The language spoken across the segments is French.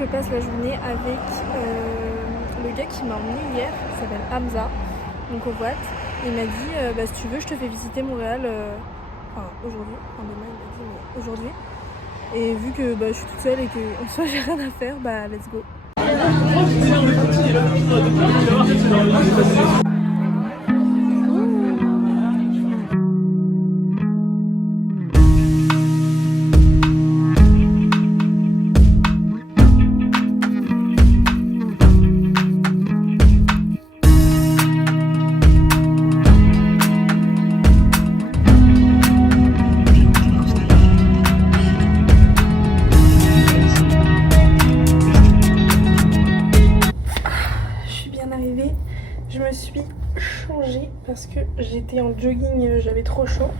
je passe la journée avec le gars qui m'a emmené hier, qui s'appelle Hamza, donc au Watt. Il m'a dit si tu veux je te fais visiter Montréal aujourd'hui, demain il m'a dit mais aujourd'hui. Et vu que je suis toute seule et qu'en soi j'ai rien à faire, let's go. Je me suis changée parce que j'étais en jogging, j'avais trop chaud.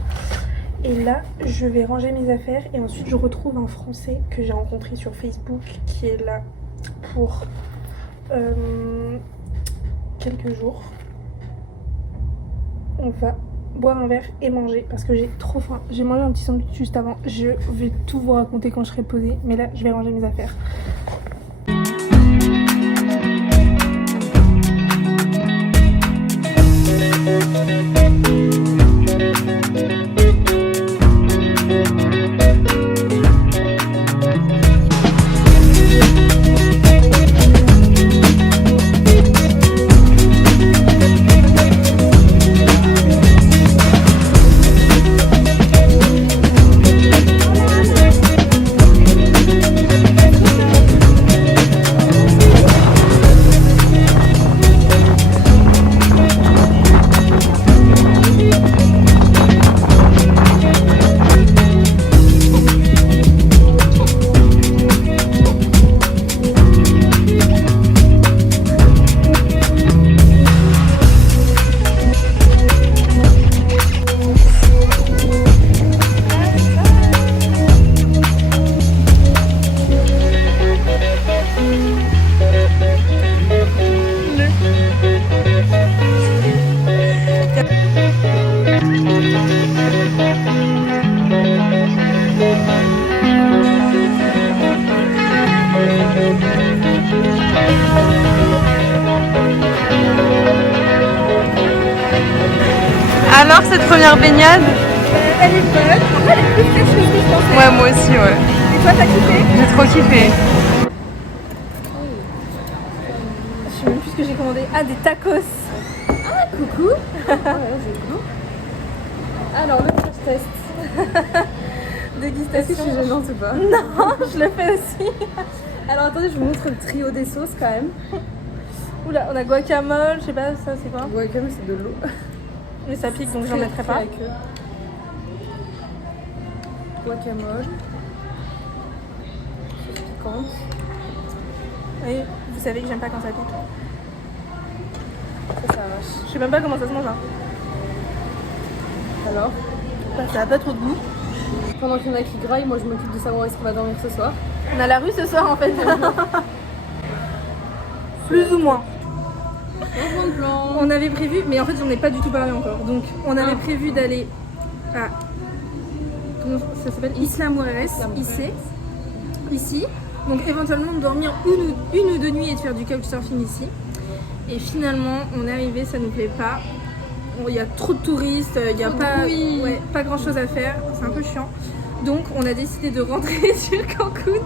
Et là, je vais ranger mes affaires et ensuite je retrouve un Français que j'ai rencontré sur Facebook qui est là pour quelques jours. On va boire un verre et manger parce que j'ai trop faim. J'ai mangé un petit sandwich juste avant. Je vais tout vous raconter quand je serai posée, mais là, je vais ranger mes affaires. Alors cette première baignade Elle est bonne, après elle est plus fraîche que ce que je pensais. Ouais, moi aussi, ouais. Et toi t'as kiffé? J'ai trop kiffé. Je sais même plus ce que j'ai commandé. Ah, des tacos. Ah, coucou. Alors, le first test. Dégustation. Est-ce que je suis gênante ou pas? Non, je le fais aussi. Alors, attendez, je vous montre le trio des sauces quand même. Oula, on a guacamole, je sais pas, ça c'est quoi? Guacamole, c'est de l'eau. Mais ça pique donc j'en mettrai pas. Guacamole. Sauce piquante. Oui, vous savez que j'aime pas quand ça pique. Ça arrache. Je sais même pas comment ça se mange. Hein. Alors, ça a pas trop de goût. pendant qu'il y en a qui graillent, moi je m'occupe de savoir où est-ce qu'on va dormir ce soir. On a la rue ce soir en fait. Plus ou moins. Changement de plan. On avait prévu, mais en fait j'en ai pas du tout parlé encore. Donc on avait prévu d'aller à comment ça s'appelle, Isla Mujeres, ici. Donc éventuellement de dormir une ou deux nuits et de faire du couchsurfing ici. Et finalement on est arrivé, ça nous plaît pas. Il y a trop de touristes, il n'y a pas grand chose à faire, c'est un peu chiant. Donc on a décidé de rentrer sur Cancun.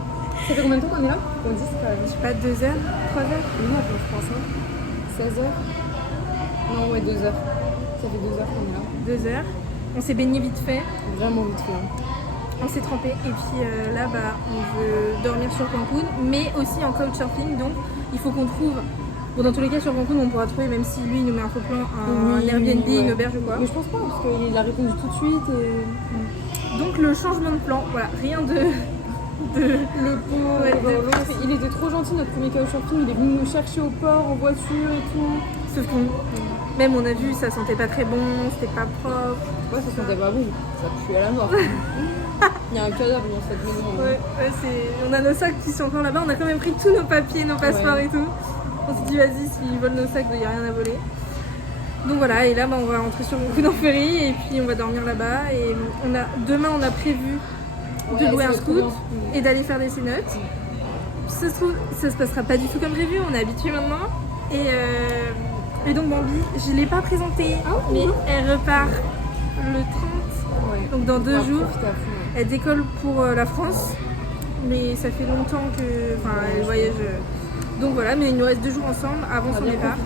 Ça fait combien de temps qu'on est là? On dit c'est pas... Je sais pas, 2 heures, 3 heures? Non, je pense, hein. 16 heures? Non, ouais, 2 heures. Ça fait 2 heures qu'on est là. 2 heures. On s'est baigné vite fait, Vraiment vite fait. on s'est trempé et puis là on veut dormir sur Cancun, mais aussi en couchsurfing. Donc il faut qu'on trouve, bon dans tous les cas sur Cancun on pourra trouver, même si lui il nous met un faux plan, un Airbnb, une auberge ou quoi. Mais je pense pas, parce qu'il a répondu tout de suite et... Donc le changement de plan, voilà, rien de... Le pauvre, il était trop gentil notre premier couchsurfing, il est venu nous chercher au port en voiture et tout. Sauf qu'on, même on a vu, ça sentait pas très bon, c'était pas propre. Ouais, ça sentait pas bon, ça pue à la mort. Il y a un cadavre dans cette maison. Ouais, on a nos sacs qui sont encore là-bas, on a quand même pris tous nos papiers, nos passeports et tout. On s'est dit vas-y, s'ils volent nos sacs, il n'y a rien à voler. Donc voilà, et là on va rentrer sur Cancun en ferry et puis on va dormir là-bas. Et demain on a prévu de louer un scoot et d'aller faire des cénotes. ça se trouve, ça se passera pas du tout comme prévu, on est habitué maintenant. Et donc Bambi, je l'ai pas présentée, mais elle repart le 30, donc dans 2 jours. Elle décolle pour la France, mais ça fait longtemps que, enfin, elle voyage. Donc voilà, mais il nous reste 2 jours ensemble avant son départ.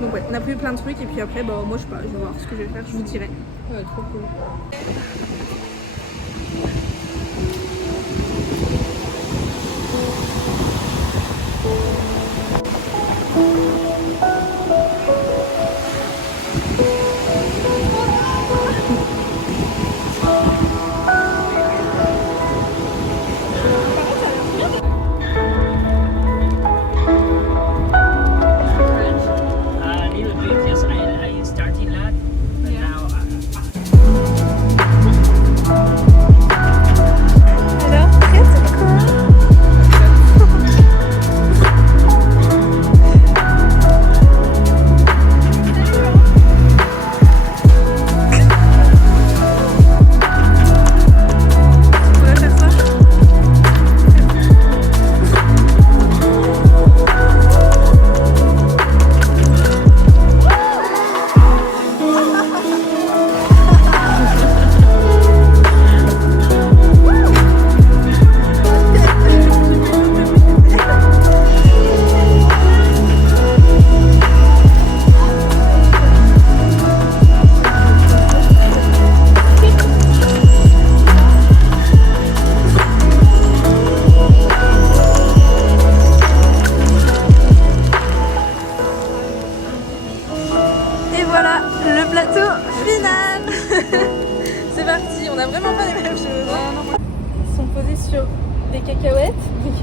Donc ouais, on a prévu plein de trucs et puis après, bah moi je sais pas, je vais voir ce que je vais faire, je vous dirai. Ouais, trop cool. A little bit, yes. I started that, but now Alors, c'est quoi? On va faire ça. Et voilà, le plateau final. C'est parti, on a vraiment pas les mêmes choses. Ils sont posés sur des cacahuètes,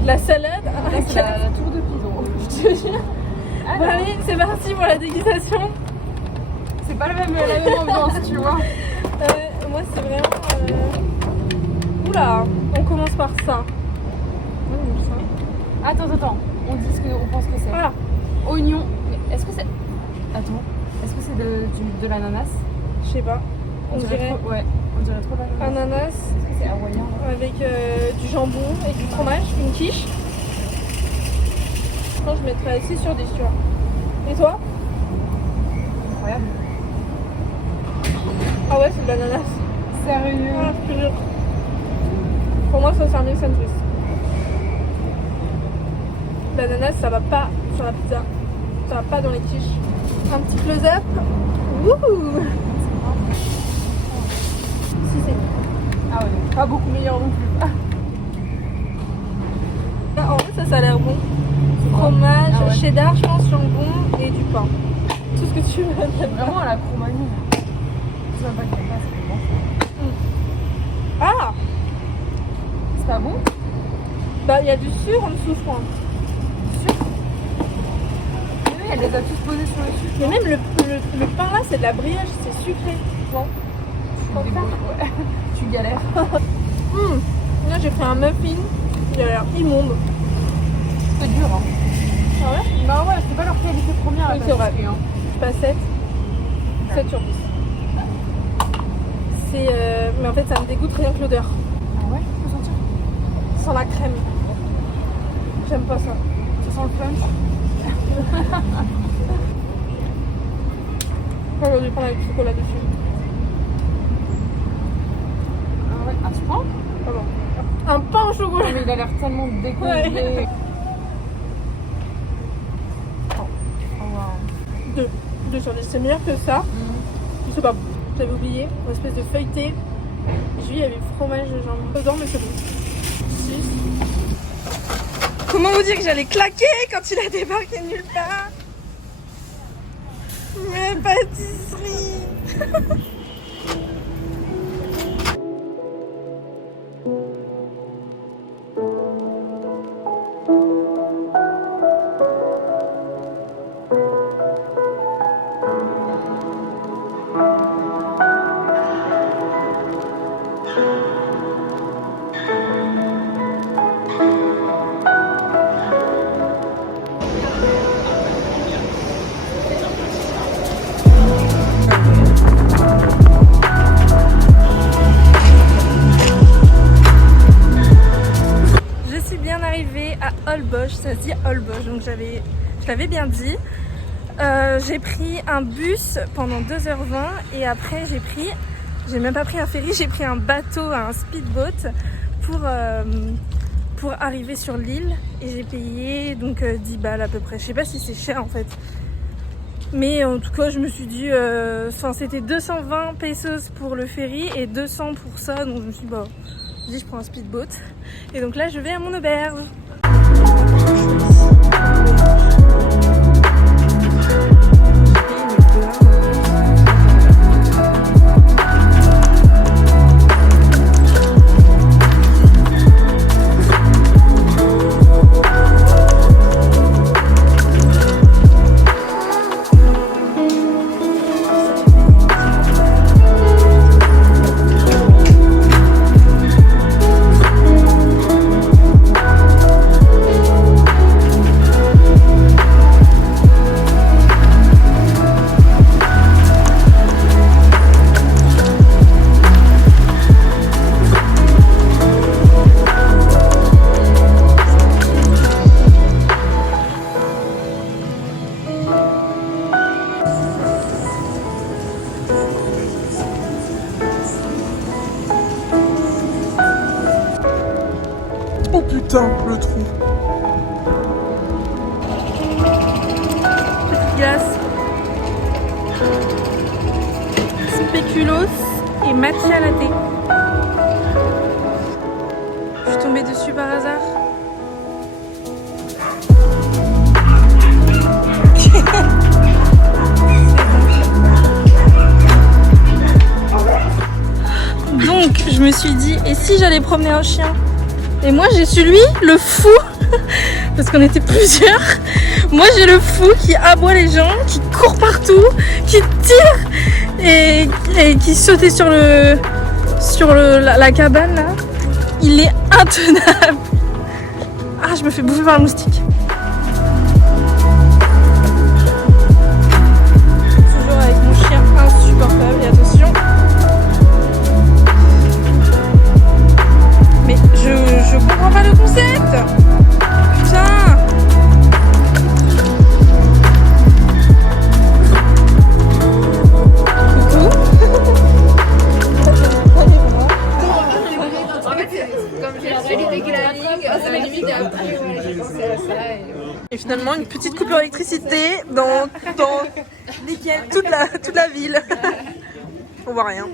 la salade, un C'est la tour de Pison. je te jure. Bon allez, c'est parti pour la dégustation. C'est pas la même ambiance, tu vois. Moi c'est vraiment... Oula, on commence par ça. Attends. On dit ce qu'on pense que c'est. Voilà. Oignon. Mais est-ce que c'est. Attends. Est-ce que c'est de l'ananas? Je sais pas, on dirait trop... Ouais, on dirait trop l'ananas. ananas Est-ce que c'est hawaïen? avec du jambon et du fromage, une quiche. Je pense que je mettrais 6 sur 10, tu vois. Et toi? Incroyable. Ah ouais, c'est de l'ananas. Sérieux? Ah, je te jure. Pour moi, ça c'est un mix and twist. L'ananas, ça va pas sur la pizza. Ça va pas dans les quiches. Un petit close-up. Wouhou! Si, c'est Ah ouais, donc pas beaucoup meilleur non plus. Ah, en vrai, ça a l'air bon. Fromage, Ah ouais. cheddar, je pense, jambon et du pain. Tout ce que tu veux. Vraiment à la Cromagnon. Je sais même pas qu'il y a pas, c'est bon. Ah! C'est pas bon? Bah, il y a du sucre en dessous, je crois. Oui, elle les a tous posés sur le sucre. Mais même le pain là, c'est de la brioche, c'est sucré. Bon. Tu débrouilles, ouais. Tu galères. Là, j'ai fait un muffin. Il a l'air immonde. C'est dur, hein. Ah ouais? Bah ouais, c'est pas leur qualité première. Oui, la c'est vrai. pâtisserie, hein. Je passe 7. 7 sur 10. C'est. Mais en fait, ça me dégoûte rien que l'odeur. Ah ouais, tu peux sentir? Sans la crème. J'aime pas ça. Ça sent le punch. Moi, j'aurais dû prendre avec du chocolat dessus. Ah ouais, à ce point? Pardon. Un pain au chocolat. Mais il a l'air tellement décongelé. Ouais. Oh wow. 2 sur 10. C'est meilleur que ça. C'est pas bon. J'avais oublié. Une espèce de feuilleté. J'ai vu, il y avait fromage de jambon dedans, mais c'est bon. 6. Comment vous dire que j'allais claquer quand il a débarqué nulle part? Mais pâtisserie. arrivé à Holbox, ça se dit Holbox, donc je l'avais bien dit. J'ai pris un bus pendant 2h20 et après j'ai même pas pris un ferry, j'ai pris un bateau, un speedboat pour arriver sur l'île et j'ai payé donc 10 balles à peu près. Je sais pas si c'est cher en fait. Mais en tout cas, je me suis dit, c'était 220 pesos pour le ferry et 200 pour ça. Donc je me suis dit, bah, je prends un speedboat. Et donc là, je vais à mon auberge. Oh putain, le trou. Petite glace. Spéculoos et matcha latte. Je suis tombée dessus par hasard. Donc je me suis dit, et si j'allais promener un chien? Et moi j'ai celui, le fou, parce qu'on était plusieurs. Moi j'ai le fou qui aboie les gens, qui court partout, qui tire et qui sautait sur la cabane là. Il est intenable. Ah, je me fais bouffer par un moustique. Toujours avec mon chien insupportable, et attention. Mais je comprends pas le concept. Putain. Et finalement une petite coupure d'électricité dans toute la ville. On voit rien.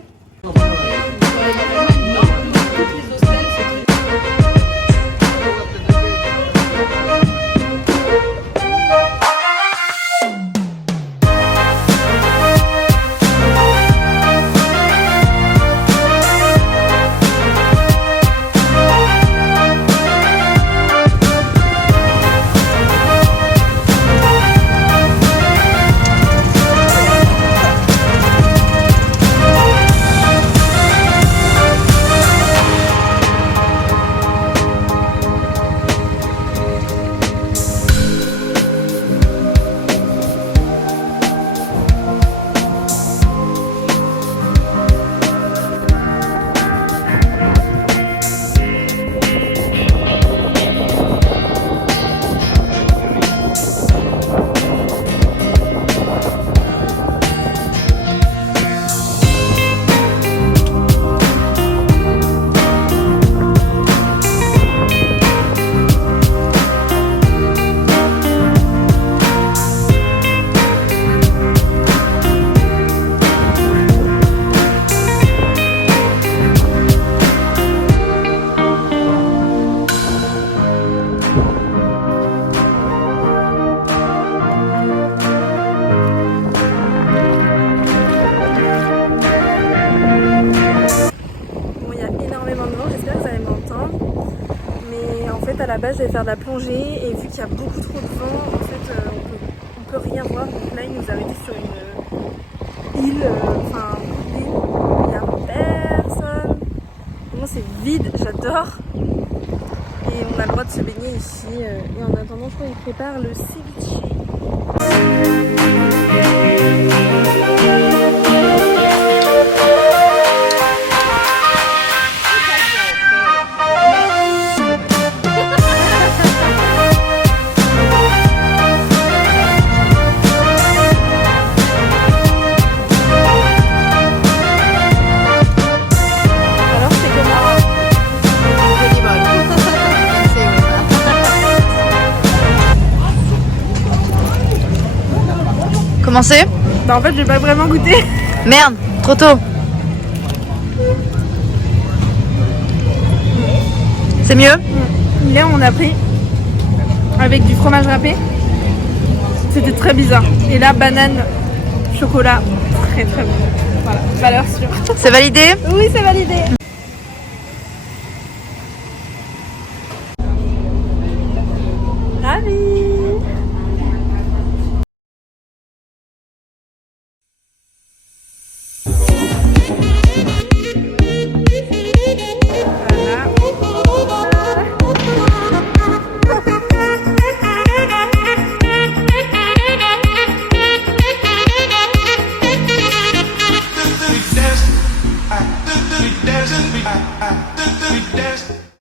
À la base, je vais faire de la plongée et vu qu'il y a beaucoup trop de vent, en fait, on peut rien voir. Donc là, il nous a arrêtés sur une île, il n'y a personne. Vraiment, c'est vide, j'adore. Et on a le droit de se baigner ici. Et en attendant, je crois qu'ils préparent le ceviche. Commencez. Bah en fait, j'ai pas vraiment goûté. Merde, trop tôt. C'est mieux? Là, on a pris avec du fromage râpé. C'était très bizarre. Et là, banane, chocolat, très très bon. Voilà, valeur sûre. C'est validé? Oui, c'est validé. Ravi.